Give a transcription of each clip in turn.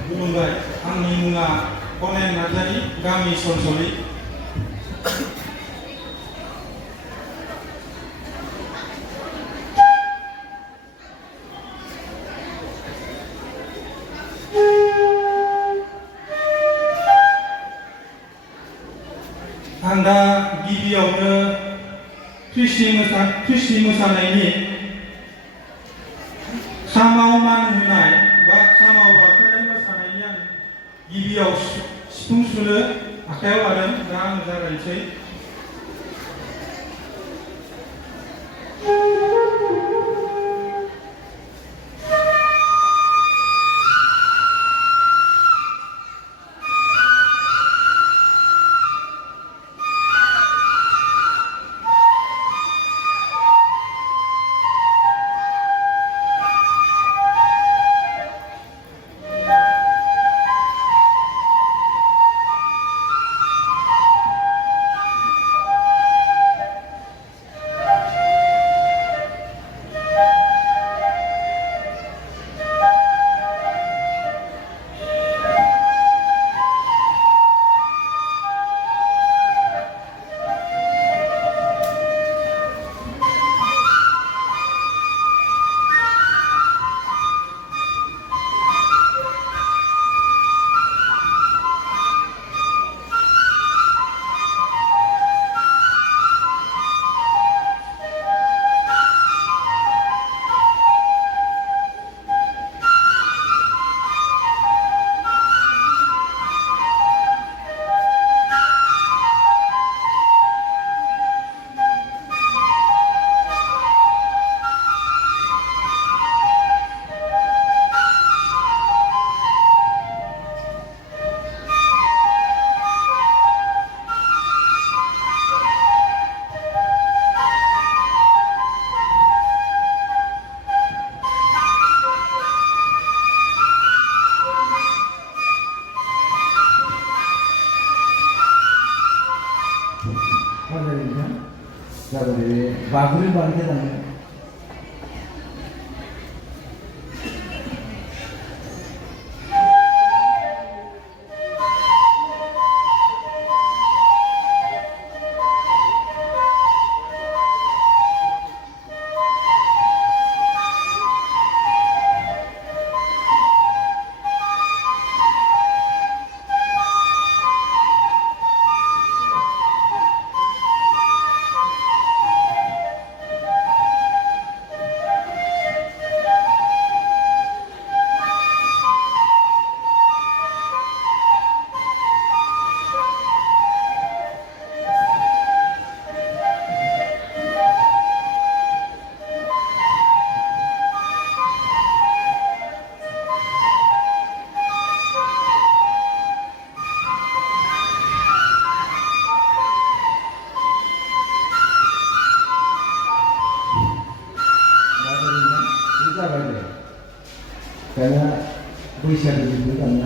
खुलुमबाय आंनि मुङा कनेन नार्जारी गामि सनसलि आं दा गिबियावनो ख्रिस्टि मोसानायनि खामाव मान होनाय बा खामाव गाखोनाय मोसानायनि आं गिबियाव सिफुं सुनो आखायाव लादों। दा आं जागायनोसै। जाबाय बागुरुम्बानि दामनाय karena bisa disebutkan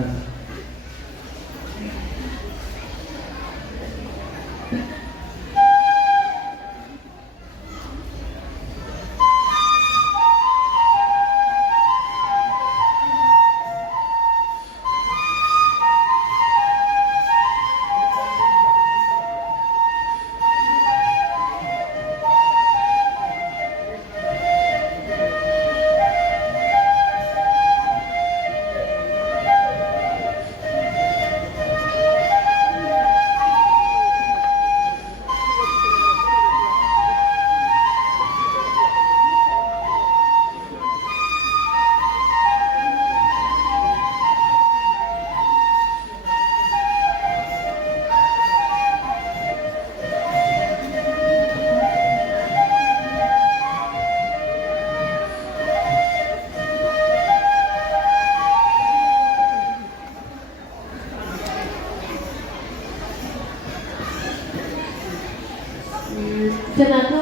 जोंनाथ'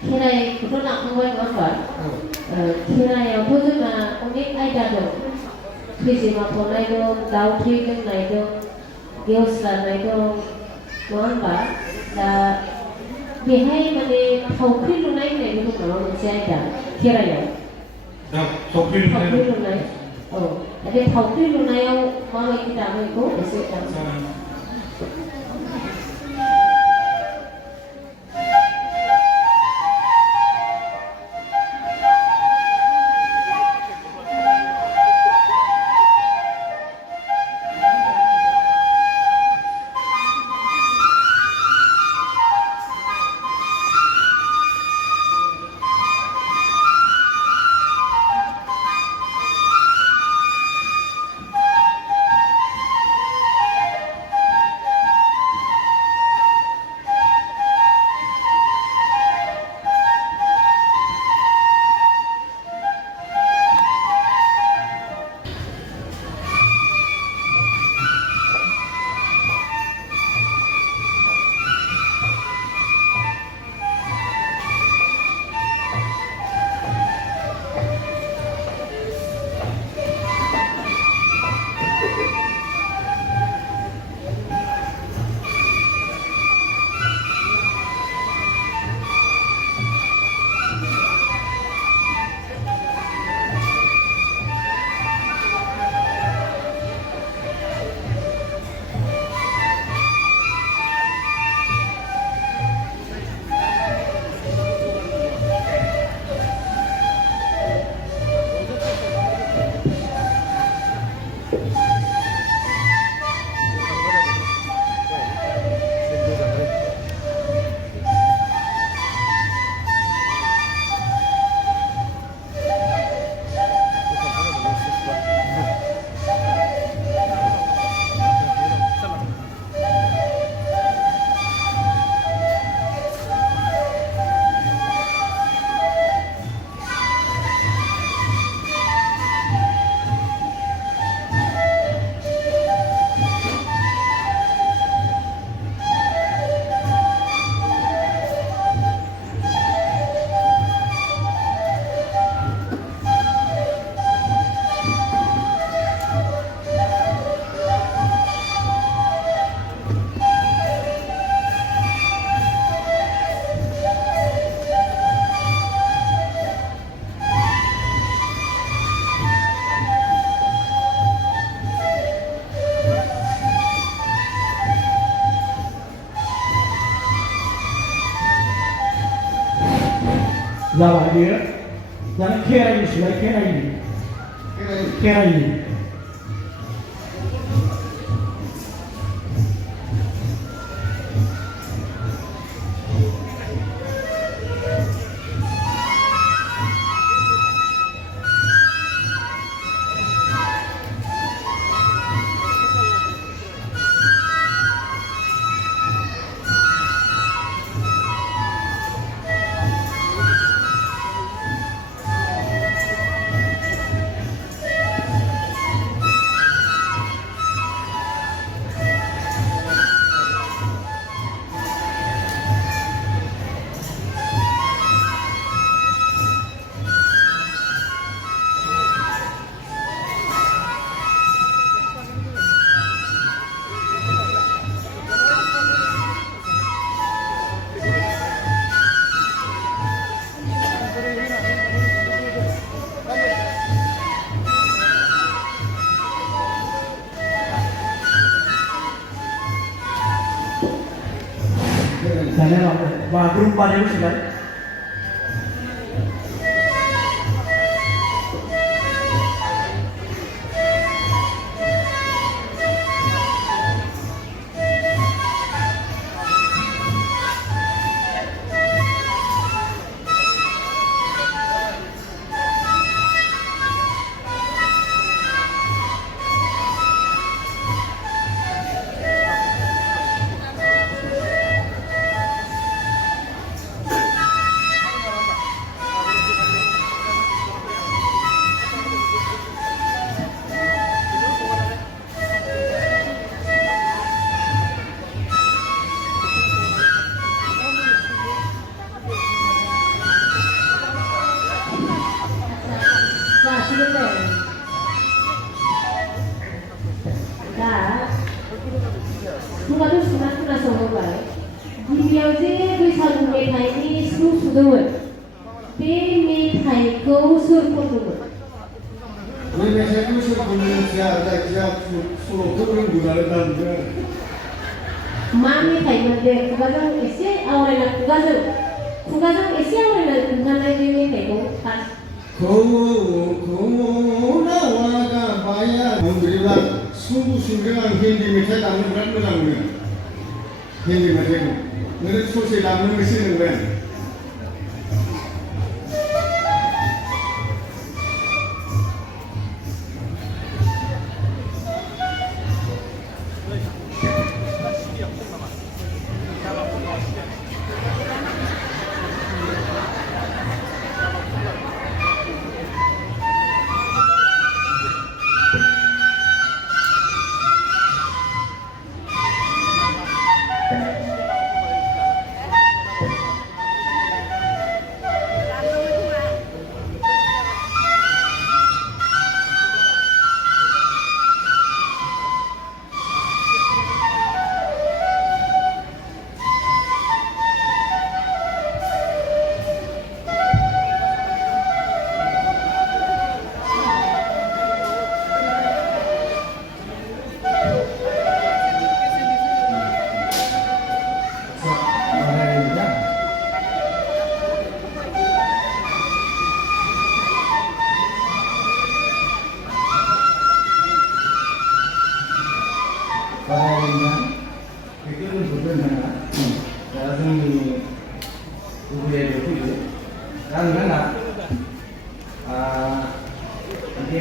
खेराइखौथ' लांखांबाय नङा होमबा? खेराइआवथ' जोंना अनेक आयदा दं। खैजिमा फनाय दं, दाउ थै लोंनाय दं, गेवस्रानाय दं, नङा होमबा? दा बेहाय माने थावख्रि लुनाय होननायबो दं नामा मोनसे आयदा खेराइआव? थावख्रि लुनाय औ बे थावख्रि लुनायाव माबायदि दामो बेखौ एसे दामो जागोन जाबाय बेयो दाना खेराइनि सोलाय खेराइनि दाना बागुरुम्बानि सोलाय Bukan sunat kena sobat. गिबियाव जे बैसागु मेथाइनि सिफुं सुदोंमोन बे मेथाइखौ सोर खनदोंमोन? बे मेथाइखौ सोर खनदोंमोन मोनथिया जायखिया सल'खौ रोंगौ नालाय दामनो मा मेथाइ मोनदों खुगाजों एसे आवरायना खुगाजों एसे आवरायना खोन्थानाय बे मेथाइखौ फार्स्ट दावा गाबाया आं बिदिब्ला सिफुं गुसुंजों आं हिन्दी मेथाइ दामनो बिराद मोजां मोनो हिन्दी मेथाइखौ नों ससे दामनो गोसो नोंलाय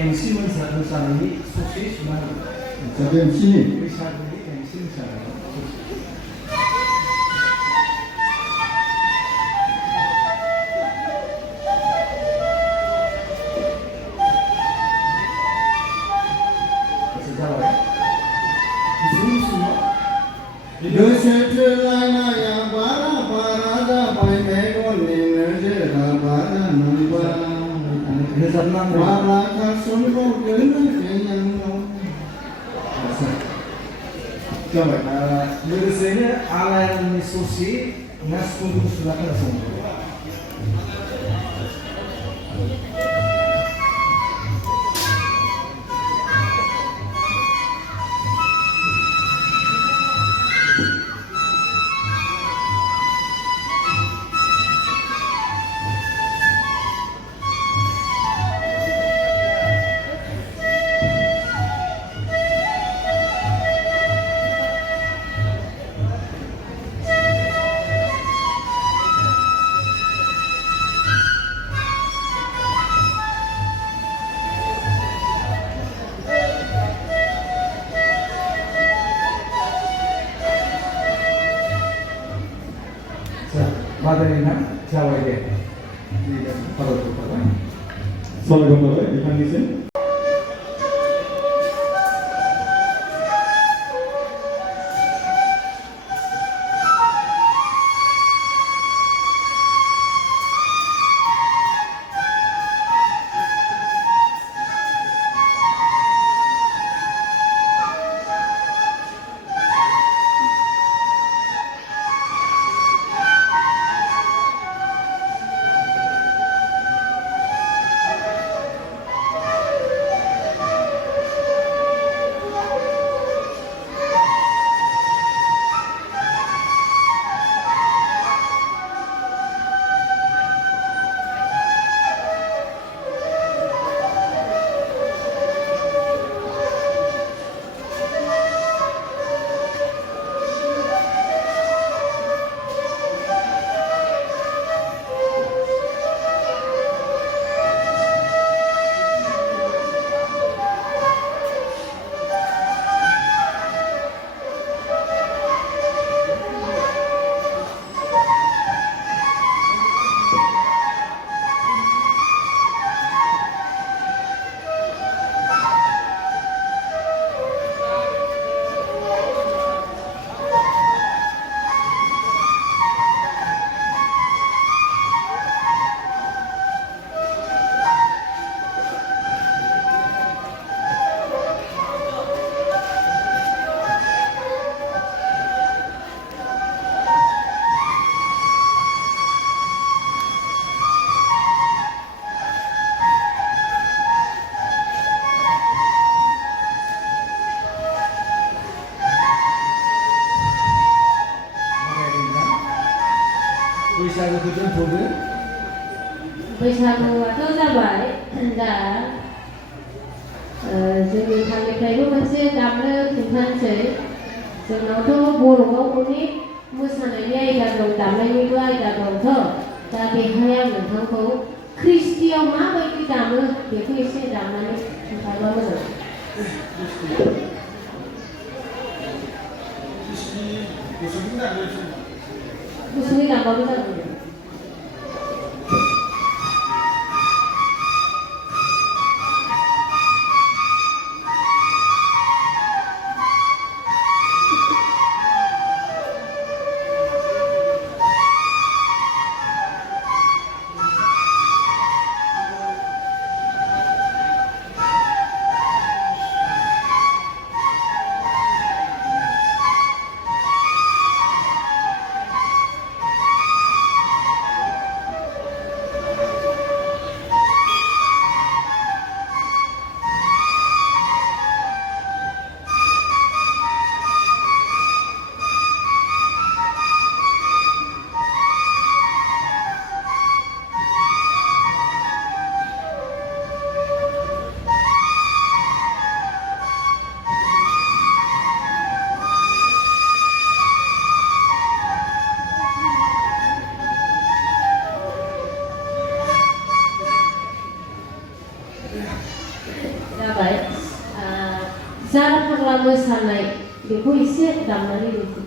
MC मोसानायनि ससे सुनांगौ MCनि बैसागुनि MC मोसानाय जाबाय गोसो थोलायनाया बारा बारा जाबाय मेगननि नोजोरा बारा मोनबाय रोजाबनांगौ बारा खारसनखौ दोननांगौ जाबाय लोगोसेनो आलायारननि ससे ना सिफुंखौ सुना खोनासंगौ बादायलायनाय जाबाय दे साबायखर थाबाय बिथांनिसिम बैसागुआथ' जाबाय दा जोंनि थांनिफ्रायबो मोनसे दामनो खिन्थानोसै जोंनावथ' बर'आव अनेक मोसानायनि आयदा दं दामनायनिबो आयदा दंथ' दा बेहाय आं नोंथांखौ ख्रिस्टियाव माबायदि दामो बेखौ एसे दामनानै खिन्थाबा मोजां गुसुङै दामबाबो जागोन जाबाय जारा फाग्ला मोसानाय बेखौ एसे दामनानै दिन्थि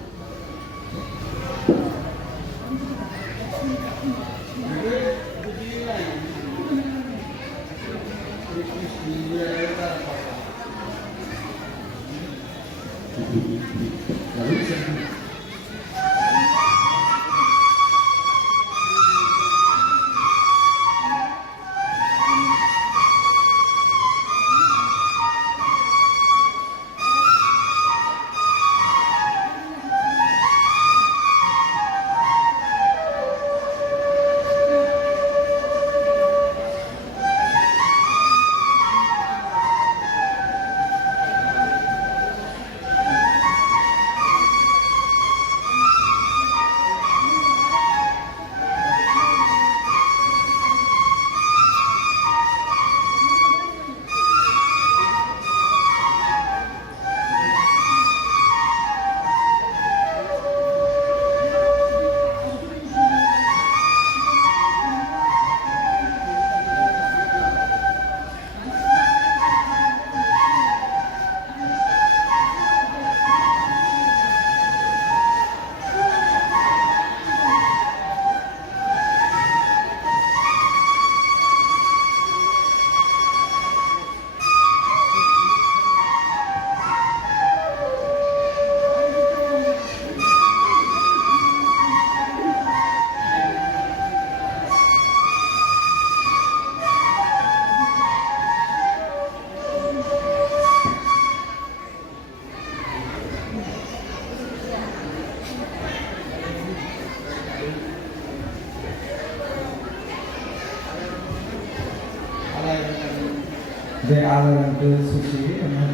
बे आलायारनखौ ससेयै होनो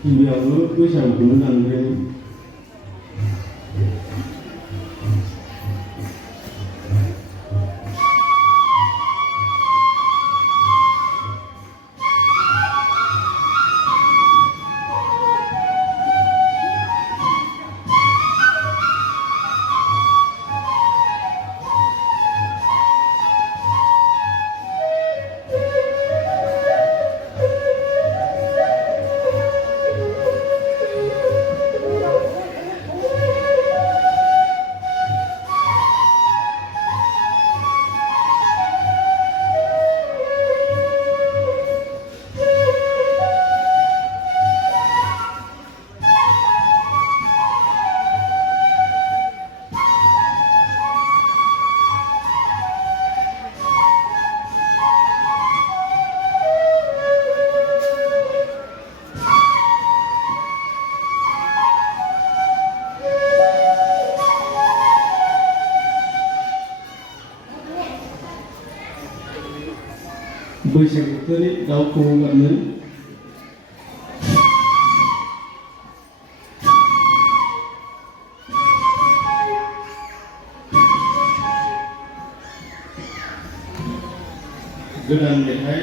गिबियावनो बैसागुखौनो लांग्रोयो बैसागु बोथोरनि दाउ खौवौ गाबनाय गोदान मेथाइ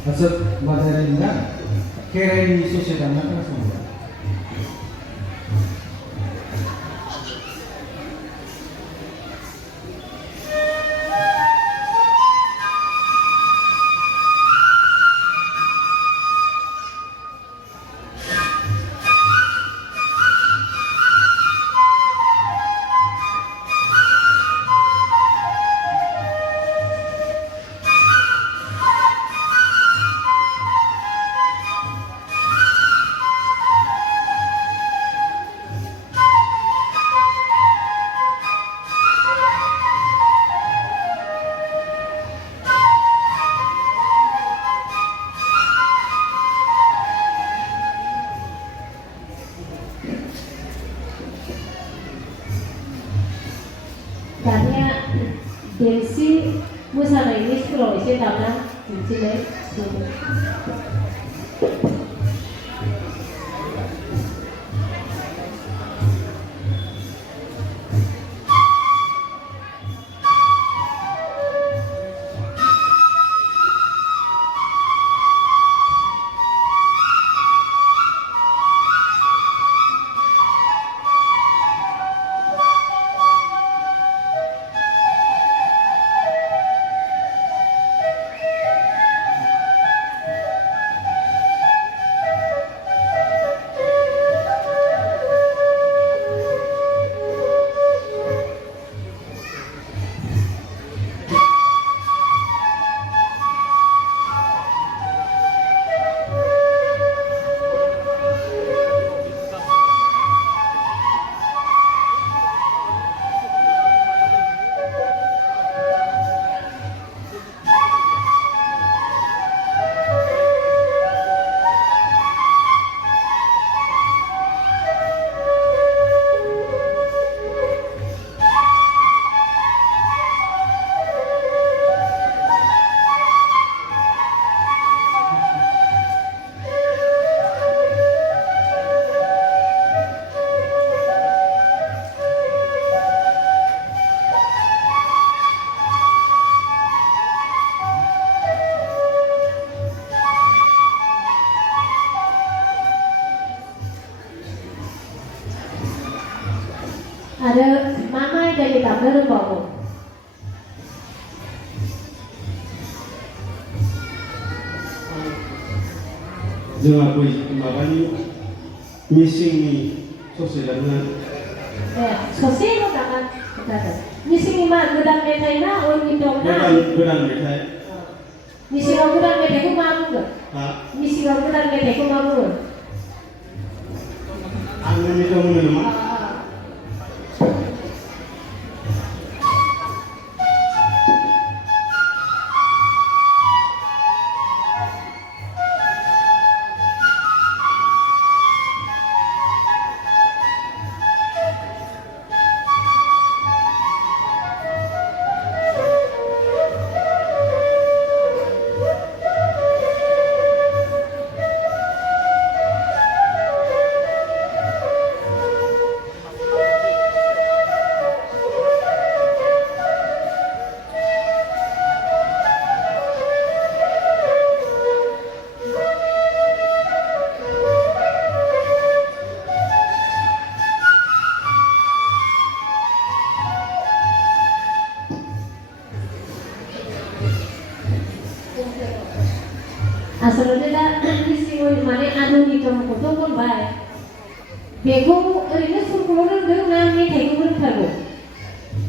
Maksud materi enggak? Kirain sosial dan langsung. दानिया देमसि मोसानायनि सुराव एसे दामना दिन्थिनाय आरो मा मा आयदानि दामनो रोंबावो जोंहा माबानि मिसिंनि ससे दामनाय ससेल' दामना खोन्थादों मिसिंनि मा गोदान मेथाइ ना अरगितम ना गोदान मेथाइ मिसिङाव गोदान मेथाइखौ मा बुङो मिसिङाव गोदान मेथाइखौ मा बुङो आंनि मेथाइ बुङो नामा आसलते दा मिसिं माने आधुनिकखौथ' खनबाय बेखौ ओरैनो सुरखौल' रोंदों ना मेथाइखौ रोंथारगौ?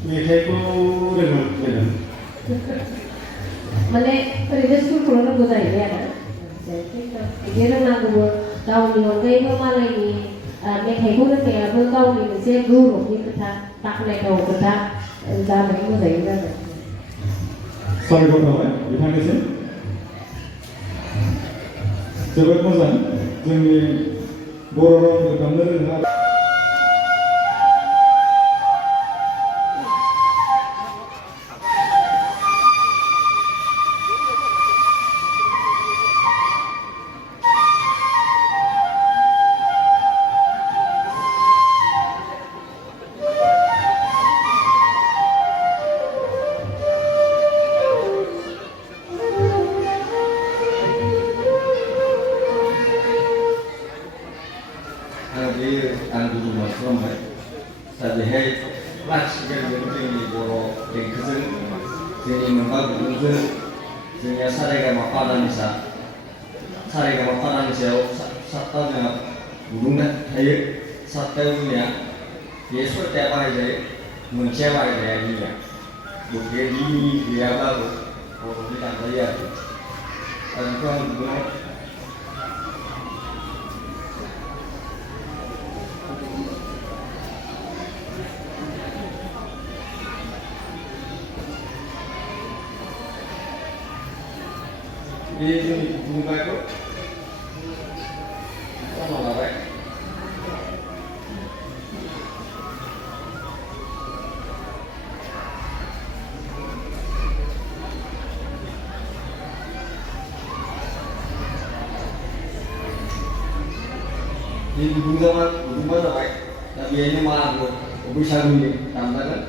मेथाइखौ रोङो माने ओरैनो सुरखौल' रोंगौ जाहैबाय आरो बिदि रोंनांगौबो गावनि अनगायैबो मालायनि मेथाइखौ रोंनायाबो गावनि मोनसे गौरबनि खोथा बाख्नायथाव खोथा जानानै मोजाङै जागोन। साबायखर थाबाय बिथांनिसिम जोबोद मोजां जोंनि बर' रावखौ दामनो रोङो आरो आं गुबुनाव खालामबाय दा बेहाय क्लासिकेलजों जोंनि बर' देंखोजों जोंनि मोनबा गुदुंजों जोंनिया सारेगामा पादानिसा सारेगामा पादानि सायाव सातथा जोंहा गुदुं थायो सातथायाव जोंनिया बे सयथाया बाहायजायो मोनसेया बाहायजाया जोंनिया गथिखे बिनि गैयाब्लाबो बर'नि दामजायो आरो दा बेखौ आं गुदुङाव ini bunga itu sama lah baik. Ini bunga lah baik. Tapi ini malah bisa bunyi tambah kan?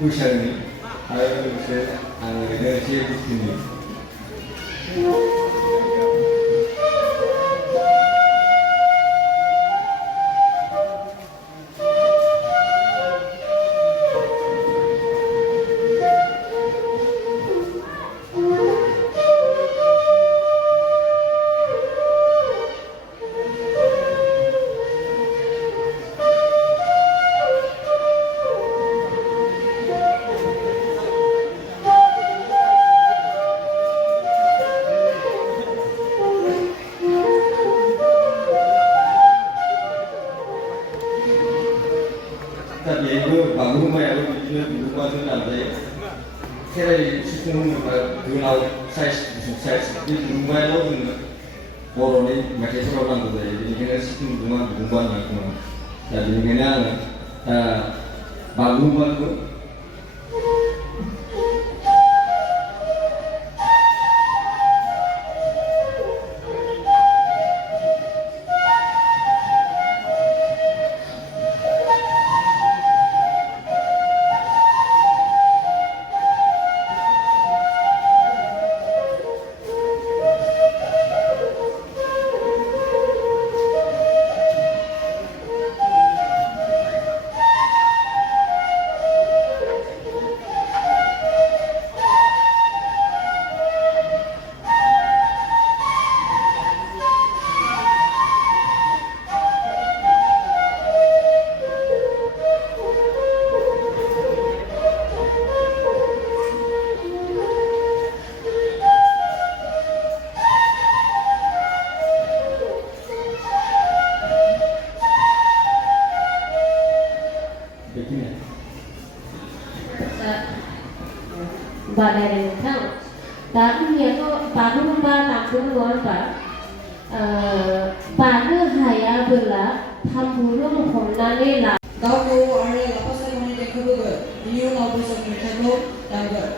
बैसागनि आरो लोगोसे आं ओरैनो एसे दुखुनि बागुरुम्बायाबो बिदिनो बागुरुम्बाजों दामजायो खेराइ सिफुं होनोबा गोलाव साइज गुसुं साइज बे गुदुंबायाल' जोंनो बर'नि मेथाइफोराव नांगौ जायो बेनिखायनो सिफुं गुदुङा गुदुंबा होनना बुङो दा बेनिखायनो आङो बागुरुम्बाखौ बादायनाय नोंथां दा जोंनियाथ' बागुरुम्बा दामदों नङा होनबा बानो हायाबोला थाम्बुरुम हमनानै ला गावखौ आरो लाफा सायख'नाय देंखोबोगोन बिनि उनावबो जों मेथाइखौ दामगोन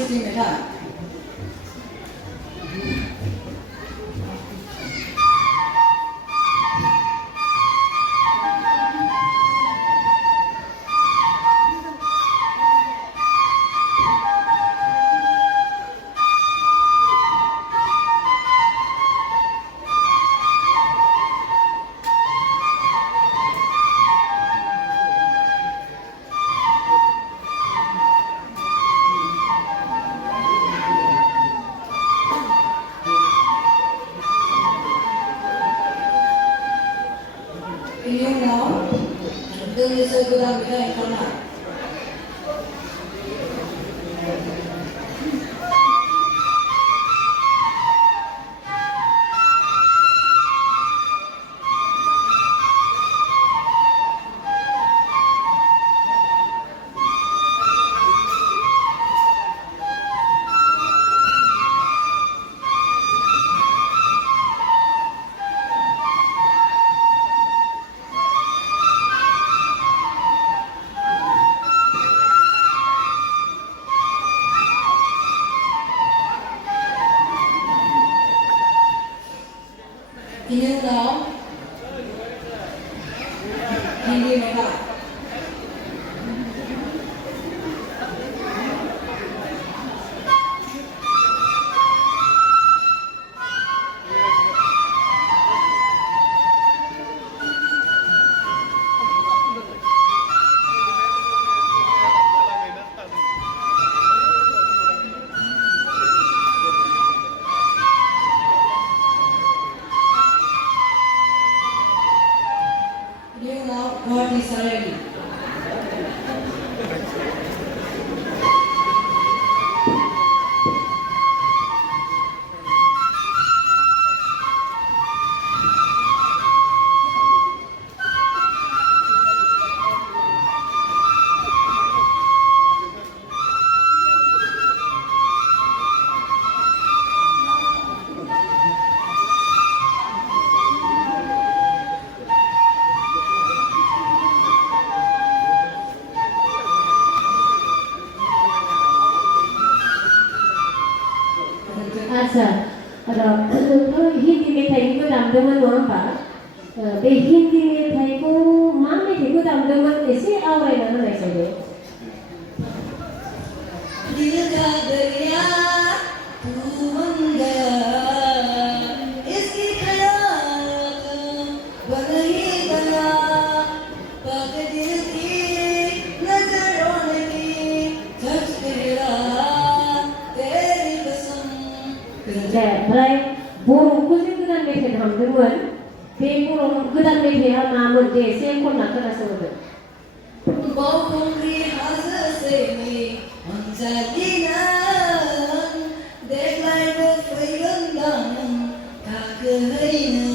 Christy मेथाइ इयुनाव दोंनैसो गोदान मेथाइ ओंखारनाय इयुनाव हिंदी मेथाइ इयुनाव गुवाहाटी सारायलि आच्छा र हिन्दी मेथाइनिबो दामदोंमोन नङा होमबा बे हिन्दी मेथाइखौ मा मेथाइखौ दामदोंमोन एसे आवरायना होनायसाय दे दिल का दरिया तू बन गया इसकी ख़याल बन ही गया पग दिल की नजरों की झट तेरा तेरी कसम दे ओमफ्राय बर'खौ जे गोदान मेथाइ दामदोंमोन बे बर' गोदान मेथाइआ मामोन दे एसे खनना खोनासंहोदो बावखुंग्रि हाजोसेनि अनजालिनान देग्लायबो फैगोनदां गाखोहैनो